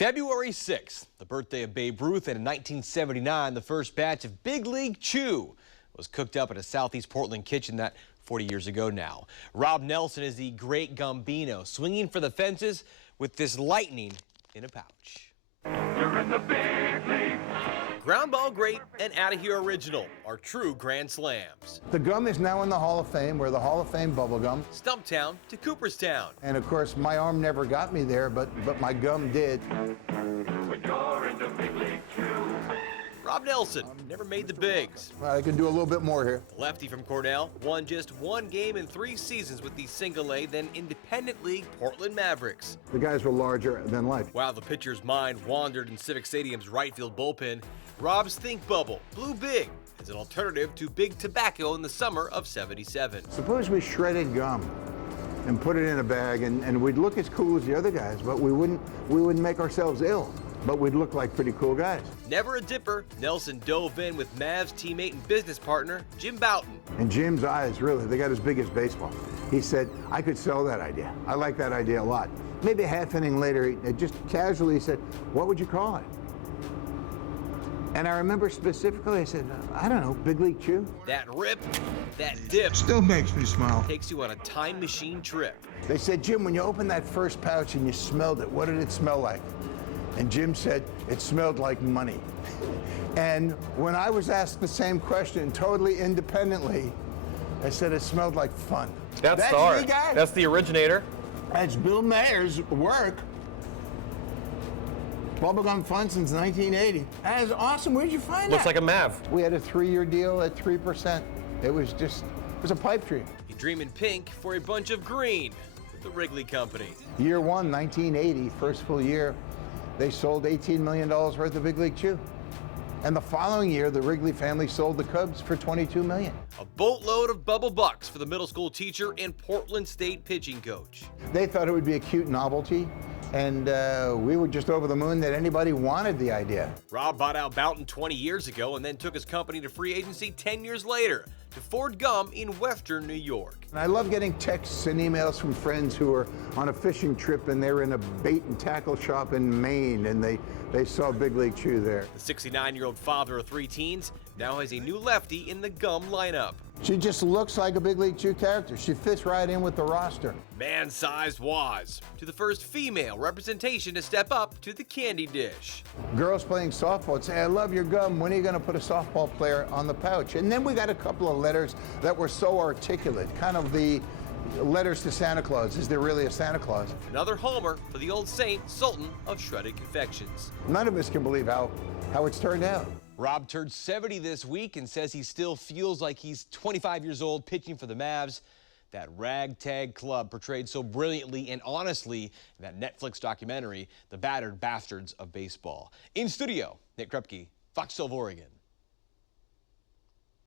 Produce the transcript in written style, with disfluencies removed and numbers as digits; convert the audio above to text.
February 6th, the birthday of Babe Ruth, and in 1979, the first batch of Big League Chew was cooked up in a Southeast Portland kitchen that 40 years ago now. Rob Nelson is the great Gambino, swinging for the fences with this lightning in a pouch. You're in the big league. Ground Ball Great and Outta Here Original are true grand slams. The gum is now in the Hall of Fame. We're the Hall of Fame bubble gum. Stumptown to Cooperstown. And of course, my arm never got me there, but my gum did. When you're in the big league too. Rob Nelson never made the bigs. I can do a little bit more here. The lefty from Cornell won just one game in 3 seasons with the single-A, then independent league Portland Mavericks. The guys were larger than life. While the pitcher's mind wandered in Civic Stadium's right field bullpen, Rob's Think Bubble blew big as an alternative to Big Tobacco in the summer of '77. Suppose we shredded gum and put it in a bag, and we'd look as cool as the other guys, but we wouldn't make ourselves ill. But we'd look like pretty cool guys. Never a dipper, Nelson dove in with Mavs teammate and business partner Jim Bouton. And Jim's eyes, really, they got as big as baseball. He said, I could sell that idea. I like that idea a lot. Maybe a half inning later, he just casually said, what would you call it? And I remember specifically, I said, I don't know, Big League Chew? That rip, that dip. Still makes me smile. Takes you on a time machine trip. They said, Jim, when you opened that first pouch and you smelled it, what did it smell like? And Jim said, it smelled like money. And when I was asked the same question, totally independently, I said it smelled like fun. That's the art. That's the originator. That's Bill Mayer's work. Bubblegum Fun since 1980. That is awesome. Where'd you find Looks that? like a Mav. We had a 3-year deal at 3%. It was a pipe dream. You dream in pink for a bunch of green with the Wrigley Company. Year one, 1980, first full year, they sold $18 million worth of Big League Chew. And the following year, the Wrigley family sold the Cubs for $22 million. A boatload of bubble bucks for the middle school teacher and Portland State pitching coach. They thought it would be a cute novelty, and we were just over the moon that anybody wanted the idea. Rob bought out Bouton 20 years ago and then took his company to free agency 10 years later to Ford Gum in Western New York. And I love getting texts and emails from friends who are on a fishing trip and they're in a bait and tackle shop in Maine and they saw Big League Chew there. The 69-year-old father of 3 teens now has a new lefty in the Gum lineup. She just looks like a Big League Chew character. She fits right in with the roster. Man-sized Waz to the first female representation to step up to the candy dish. Girls playing softball would say, I love your gum. When are you going to put a softball player on the pouch? And then we got a couple of letters that were so articulate, kind of the letters to Santa Claus. Is there really a Santa Claus? Another homer for the old saint, Sultan of Shredded Confections. None of us can believe how it's turned out. Rob turned 70 this week and says he still feels like he's 25 years old pitching for the Mavs. That ragtag club portrayed so brilliantly and honestly in that Netflix documentary, The Battered Bastards of Baseball. In studio, Nick Krupke, Fox 12 Oregon.